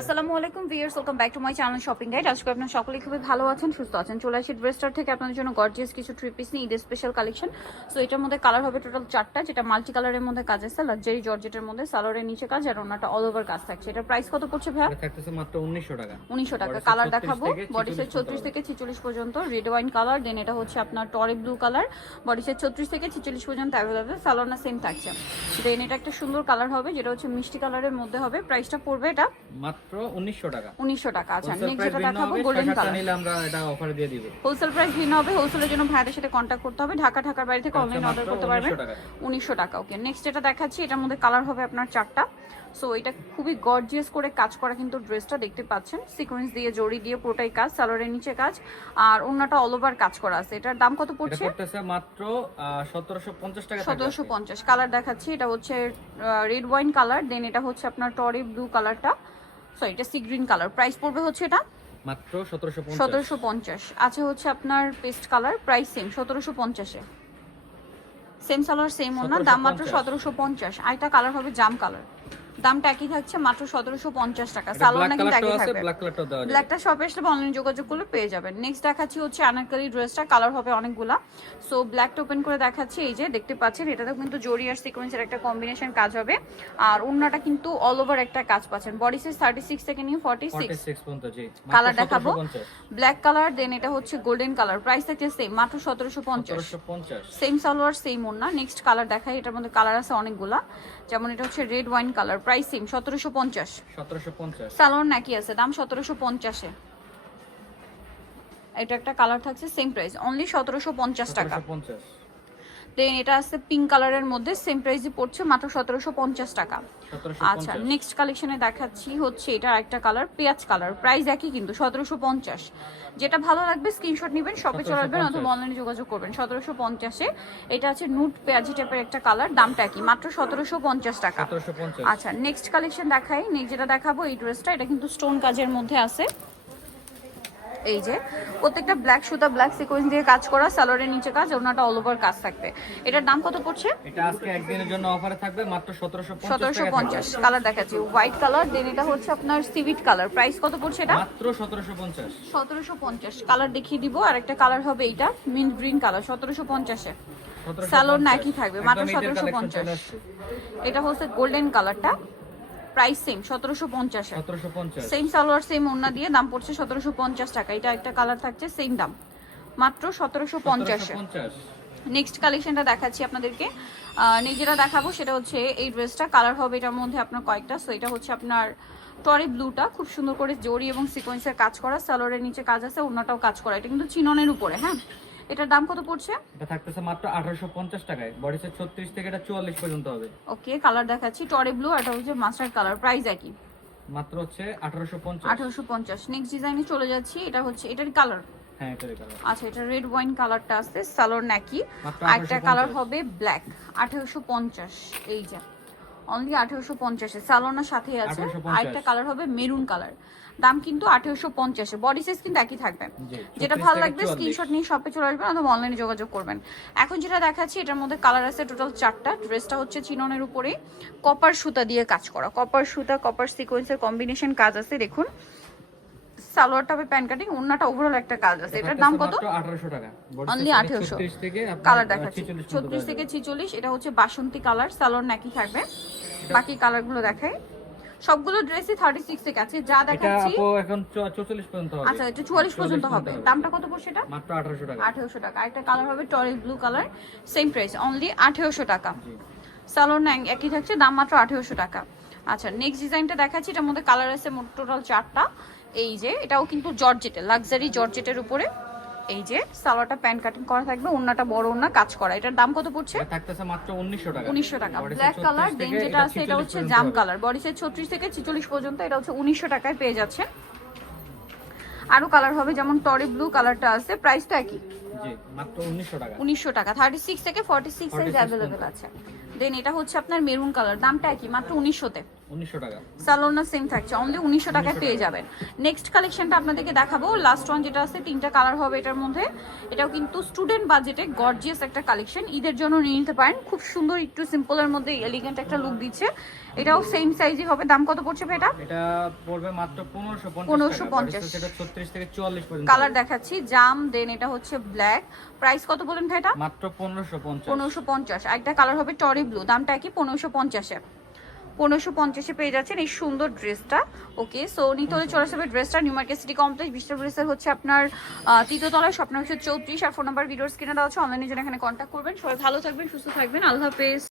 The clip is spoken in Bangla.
আসসালামু আলাইকুম viewers, welcome back to my channel shopping guide. আজকে আপনারা সকলেই খুবই ভালো আছেন, সুস্থ আছেন। চলে আসি ড্রেসটার থেকে আপনাদের জন্য গর্জিয়াস কিছু থ্রি পিস নিয়ে ঈদের স্পেশাল কালেকশন। সো এটার মধ্যে কালার হবে টোটাল 4টা, যেটা মাল্টি কালারের মধ্যে কাজ আছে, লাক্সারি জর্জেটের মধ্যে, সালোয়ারের নিচে কাজ আর ওনাটা অল ওভার কাজ থাকছে। এটার প্রাইস কত পড়ছে ভাইয়া? এটা থাকতেছে মাত্র 1900 টাকা। 1900 টাকা। কালার দেখাবো, বডি সাইজ 36 থেকে 46 পর্যন্ত, রেড ওয়াইন কালার, দেন এটা হচ্ছে আপনার টরি ব্লু কালার, বডি সাইজ 36 থেকে 46 পর্যন্ত অ্যাভেলেবল। সালোয়ার না সেম থাকছে। দেন এটা একটা সুন্দর কালার হবে, যেটা হচ্ছে মিষ্টি কালারের মধ্যে হবে। প্রাইসটা পড়বে এটা মাত্র 1900 টাকা। 1900 টাকা। আচ্ছা, নেক্সট যেটা দেখাবো গোল্ডেন কালার, নিলে আমরা এটা অফারে দিয়ে দিব। হোলসেল প্রাইস ভিন্ন হবে, হোলসেলের জন্য ভাইদের সাথে কন্ট্যাক্ট করতে হবে। ঢাকার বাইরে থেকে অনলাইন অর্ডার করতে পারবেন 1900 টাকা। ওকে, নেক্সট যেটা দেখাচ্ছি, এটার মধ্যে কালার হবে আপনার 4টা। সো এটা খুবই গর্জিয়াস করে কাজ করা, কিন্তু ড্রেসটা দেখতে পাচ্ছেন সিকোয়েন্স দিয়ে, জড়ি দিয়ে পুরোটাই কাজ, সালোয়ারের নিচে কাজ আর ওন্নাটা অল ওভার কাজ করা আছে। এটার দাম কত পড়ছে? এটা পড়তেছে মাত্র 1750 টাকা। 1750। কালার দেখাচ্ছি, এটা হচ্ছে রেড ওয়াইন কালার, দেন এটা হচ্ছে আপনার টরি ব্লু কালারটা, সরি এটা সি গ্রিন কালার। প্রাইস পড়বে হচ্ছে এটা মাত্র 1750। 1750। আছে হচ্ছে আপনার পেস্ট কালার, প্রাইস সেম 1750 এ। সেম সালোয়ার সেম ওন্না, দাম মাত্র 1750। আরেকটা কালার হবে জাম কালার, দামটা একই থাকছে মাত্র 1750 টাকা। সালোয়ার নাকি একই থাকবে। ব্ল্যাকটা শপে আসলে অনলাইন যোগাযোগ করলে পেয়ে যাবেন। নেক্সট দেখাচ্ছি হচ্ছে আনারকলি ড্রেসটা, কালার হবে অনেকগুলা। সো ব্ল্যাকটা ওপেন করে দেখাচ্ছি, এই যে দেখতে পাচ্ছেন, এটাতে কিন্তু জরি আর সিকোয়েন্সের একটা কম্বিনেশন কাজ হবে আর ওন্নাটা কিন্তু অল ওভার একটা কাজ পাচ্ছেন। বডি সাইজ 36 থেকে নিয়ে 46 পর্যন্ত। জি, কালার দেখাবো, ব্ল্যাক কালার, দেন এটা হচ্ছে গোল্ডেন কালার। প্রাইস থাকছে সেম মাত্র 1750। সেম সালোয়ার সেম ওন্না। নেক্সট কালার দেখাই, এটার মধ্যে কালার আছে অনেকগুলা, যেমন এটা হচ্ছে red wine colour, price same 1750। Salwar নাকি আছে, দাম 1750 এ। এটা একটা কালার থাকছে সেম প্রাইস, অনলি 1750 টাকা। দেন এটা আছে পিঙ্ক কালারের মধ্যে, সেম প্রাইসই পড়ছে মাত্র 1750 টাকা। আচ্ছা, নেক্সট কালেকশনে দেখাচ্ছি হচ্ছে এটা আরেকটা কালার, পেঁয়াজ কালার, প্রাইস একই কিন্তু 1750। যেটা ভালো লাগবে স্ক্রিনশট নেবেন, শপে চলে আসবেন অথবা অনলাইনে যোগাযোগ করবেন। 1750 এ। এটা আছে নুট পেঁয়াজি টাইপের একটা কালার, দামটা কি মাত্র 1750 টাকা। আচ্ছা, নেক্সট কালেকশন দেখাই। নেক্সট যেটা দেখাবো এই ড্রেসটা, এটা কিন্তু স্টোন কাজের মধ্যে আছে। এই যে প্রত্যেকটা ব্ল্যাক সুতা, ব্ল্যাক সিকোয়েন্স দিয়ে কাজ করা, সালোয়ারের নিচে কাজ, ওনাটা অল ওভার কাজ থাকবে। এটার দাম কত পড়ছে? এটা আজকে একদিনের জন্য অফারে থাকবে মাত্র 1750। কালার দেখাচ্ছি হোয়াইট কালার, দেন এটা হচ্ছে আপনার সিভিট কালার। প্রাইস কত পড়ছে এটা? মাত্র 1750। 1750। কালার দেখিয়ে দিব, আর একটা কালার হবে এইটা মিন্ট গ্রিন কালার, 1750 এ। সালোয়ার নাকি থাকবে মাত্র 1750। এটা হচ্ছে গোল্ডেন কালারটা, প্রাইস সেম 1750 এ। সেম সালোয়ার সেম ওন্না দিয়ে, দাম পড়ছে 1750 টাকা। এটা একটা কালার থাকছে সেম দাম মাত্র 1750 এ। নেক্সট কালেকশনটা দেখাচ্ছি আপনাদেরকে। যেটা দেখাবো সেটা হচ্ছে এই ড্রেসটা, কালার হবে এটার মধ্যে আপনার কয়েকটা। সো এটা হচ্ছে আপনার টরি ব্লুটা, খুব সুন্দর করে জরি এবং সিকোয়েন্সের কাজ করা, সালোয়ারের নিচে কাজ আছে, ওন্নাটাও কাজ করা। এটা কিন্তু চিননের উপরে। হ্যাঁ, এটার দাম কত পড়ছে? এটা থাকতেছে মাত্র 1850 টাকায়। বডি সাইজ 36 থেকে এটা 44 পর্যন্ত হবে। ওকে, কালার দেখাচ্ছি টরি ব্লু, এটা হচ্ছে মাস্টার্ড কালার, প্রাইস একই মাত্র হচ্ছে 1850। 1850। নেক্সট ডিজাইনে চলে যাচ্ছি, এটা হচ্ছে এটার কালার। হ্যাঁ, এটারই কালার। আচ্ছা, এটা রেড ওয়াইন কালারটা আছে, সালোয়ার নাকি। আরেকটা কালার হবে ব্ল্যাক, 1850। এই যে অনলি 1850 এ, সালোয়ারের সাথে আছে। আরেকটা কালার হবে মেরুন কালার, দাম কিন্তু 1850 এ। বডি সাইজ কিন্তু একই থাকবে। যেটা ভালো লাগবে স্ক্রিনশট নিয়ে শপে চলে আসবেন অথবা অনলাইনে যোগাযোগ করবেন। এখন যেটা দেখাচ্ছি, এটার মধ্যে কালার আছে টোটাল 4টা। ড্রেসটা হচ্ছে চিননের উপরে কপার সুতা দিয়ে কাজ করা, কপার সুতা, কপার সিকোয়েন্সের কম্বিনেশন কাজ আছে। দেখুন সালোয়ারটা হবে প্যান কাটিং, ওন্নাটা ওভারঅল একটা কাজ আছে। এটার দাম কত? 1800 টাকা। অনলি 1800। কালার দেখাচ্ছি 36 থেকে 46। এটা হচ্ছে বাসন্তী কালার, সালোয়ার নাকি থাকবে। বাকি কালারগুলো দেখাই, সবগুলো ড্রেসই 36 থেকে আছে। যা দেখাচ্ছি এটা এখন 44 পর্যন্ত হবে। আচ্ছা, এটা 44 পর্যন্ত হবে। দামটা কত পড়ছে এটা? মাত্র 1800 টাকা। 1800 টাকা। আরেকটা কালার হবে টরি blue colour, same price only 1800 টাকা। সালোয়ার না একই থাকছে, দাম মাত্র 1800 টাকা। আচ্ছা, নেক্সট ডিজাইনটা দেখাচ্ছি, এটার মধ্যে কালার আছে মোট টোটাল 4টা। এই যে এটাও কিন্তু জর্জেটের, লাক্সারি জর্জেটের উপরে। এই যে সালোয়ারটা প্যান্ট কাটিং করা থাকবে, ওন্নাটা বড় ওন্না কাজ করা। এটার দাম কত পড়ছে? এটা থাকতেছে মাত্র 1900 টাকা। 1900 টাকা। ব্ল্যাক কালার, দেন যেটা আছে এটা হচ্ছে জাম কালার, বডি সাইজ 36 থেকে 46 পর্যন্ত। এটা হচ্ছে 1900 টাকায় পেয়ে যাচ্ছে। আরো কালার হবে, যেমন টরি ব্লু কালারটা আছে, প্রাইসটা একই। জি, মাত্র 1900 টাকা। 1900 টাকা। 36 থেকে 46 সাইজ अवेलेबल আছে। দেন এটা হচ্ছে আপনার মেরুন কালার, দামটা একই মাত্র 1900 তে। 1900 টাকা। সালোনা সেম থাকছে, অনলি 1900 টাকায় পেয়ে যাবেন। নেক্সট কালেকশনটা আপনাদেরকে দেখাবো, লাস্ট ওয়ান যেটা আছে, 3টা কালার হবে এটার মধ্যে। এটাও কিন্তু স্টুডেন্ট বাজেটে গর্জিয়াস একটা কালেকশন, ঈদের জন্য নিয়ে নিতে পারেন। খুব সুন্দর, একটু সিম্পলের মধ্যে এলিগেন্ট একটা লুক দিচ্ছে। এটাও সেম সাইজই হবে। দাম কত পড়ছে ভাই এটা? এটা পড়বে মাত্র 1550 1550। সেটা 36 থেকে 44 পর্যন্ত। কালার দেখাচ্ছি, জাম, দেন এটা হচ্ছে ব্ল্যাক। প্রাইস কত বলেন ভাই এটা? মাত্র 1550। 1550। একটা কালার হবে টরি ব্লু, দামটা কি? 1550-এ। 1550-এ পেয়ে যাচ্ছেন এই সুন্দর ড্রেসটা। ওকে, সো নিতে হলে চলে আসবে ড্রেসটা নিউ মার্কেট সিটি কমপ্লেক্স, বিশটা ড্রেসের হচ্ছে আপনার তৃতীয়তলায়, স্বপ্ন হচ্ছে 34। আর ফোন নাম্বার ভিডিওর স্ক্রিনে দেওয়া আছে, অনলাইনে জন্য এখানে কন্ট্যাক্ট করবেন। সবাই ভালো থাকবেন, সুস্থ থাকবেন, আল্লাহ হাফেজ।